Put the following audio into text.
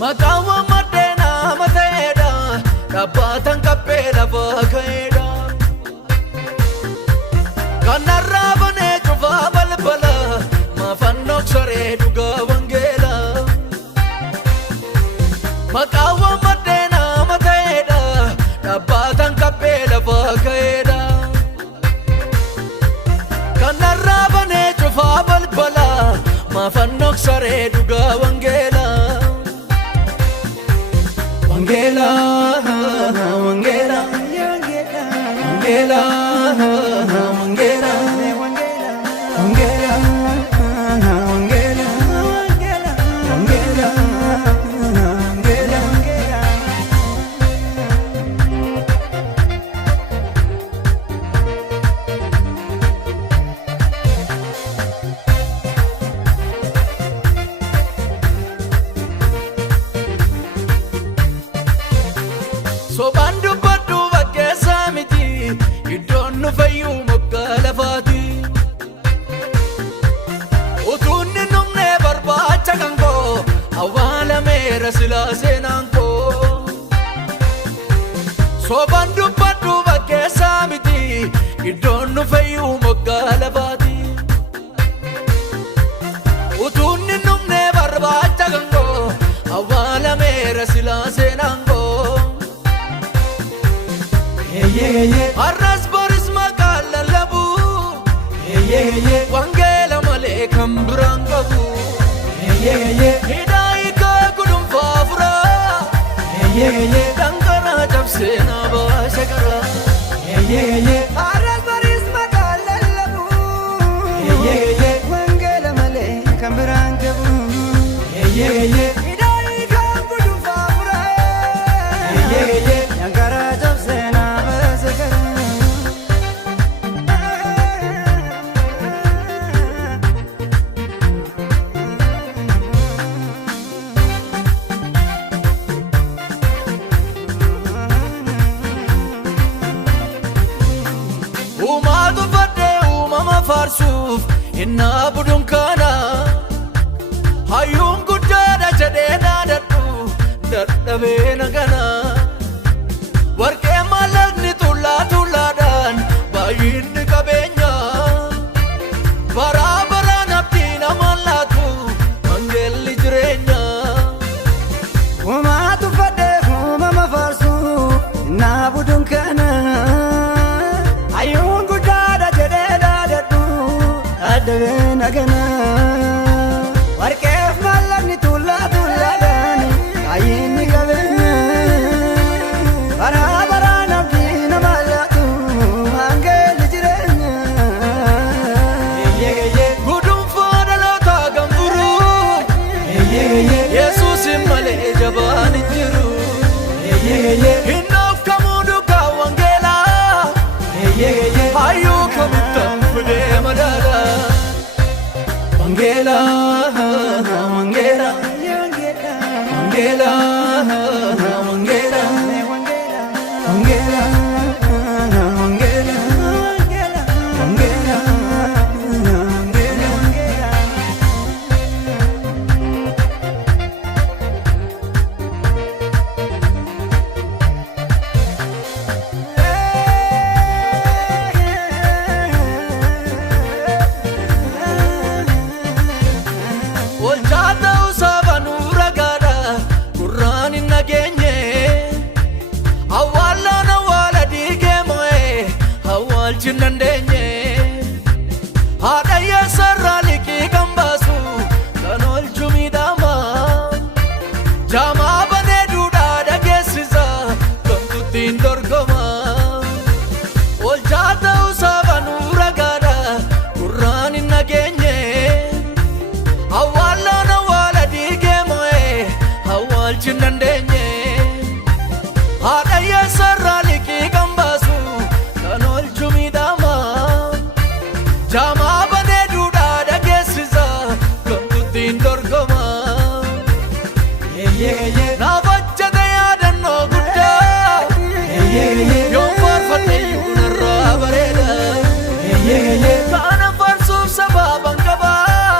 Maqaawwa maddeena mateedha dhabbatan kaphee lafa ka'eedha. Kanarraa banee cufaa balbala maafannoo soree dhugaa wangeela. Maqaawwa maddeena mateedha dhabbatan kaphee lafa ka'eedha. Kanarraa banee cufaa balbala maafannoo soree dhugaa wangeela. Wangela, Wangela, Wangela, Wangela, Wangela, Wangela, Wangela, Sobaan dubbadhu bakkeessa miti iddoon nu fayyuu moggaa lafaati. Utuun ni numne barbaacha kan koo awwaalameera silaa seenaan koo. Sobaan dubbadhu bakkeessa miti iddoon nu fayyuu moggaa lafaati. Utuun ni numne barbaacha kan koo awwaalameera silaa seenaan koo. Arras boris maqaan lallabu wangeela malee kan biraan qabu. Hidhaa hiikaa gudunfaa furaa danqaraa cabsee na baashe karaa. Arras boris maqaan lallabu wangeela malee kan biraan qabu. Hidhaa hiikaa gudunfaa furaa danqaraa cabsee na Uumatu fadhee uumama faarsuuf innaa budunkaana. Hayyuun guddaadha jedhee dhaadadhu dadhabee nagana. Warqee maallaqni tullaa tullaadhaan baay'inni qabeenya. Baraa baraan abdii namaan laatu wangeelli jireenya. Uumatu fadhee uumama faarsuuf innaa budunkaana. Hayyuun guddaadha jedhee dhaadadhu dadhabee nagana. Warqeef maallaqni tullaa tullaadhaan baay'inni qabeenya. Baraa baraan abdii namaan laatu wangeelli jireenya. Gudunfaa dhalootaa ganfuru Yesuusin malee jabaan hin jiru. Hinnoof kamuu duukaa wangeelaa hayyuu kamittaan fidee madaala. Wangeela, Wangeela, Wangeela, Wangeela, Wangeela, Wangeela, Wangeela, Olchaata usaaba nuura gaadha gurraan hin nageenye. Awwaalaan awwaala diigee mo'ee awwaalchi hin dandeenye. Haadha yeessarraa liqii kan baasu kan oolchu miidhama. Jaamaa banee duudhaa dhageessisa kan tuttiin dorgoma. Olchaata usaaba nuura gaadha gurraan hin nageenye. Awwaalaan awwaala diigee mo'ee awwaalchi hin dandeenye. Haadha yeessarraa liqii kan baasu kan oolchu miidhama. Jaamaa banee duudhaa dhageessisa kan tuttiin dorgoma. Naaf hojjete yaadannoo guddaa yoon faarfadheyyuu narraa bareeda. Kana faarsuuf sababa hin qabaa.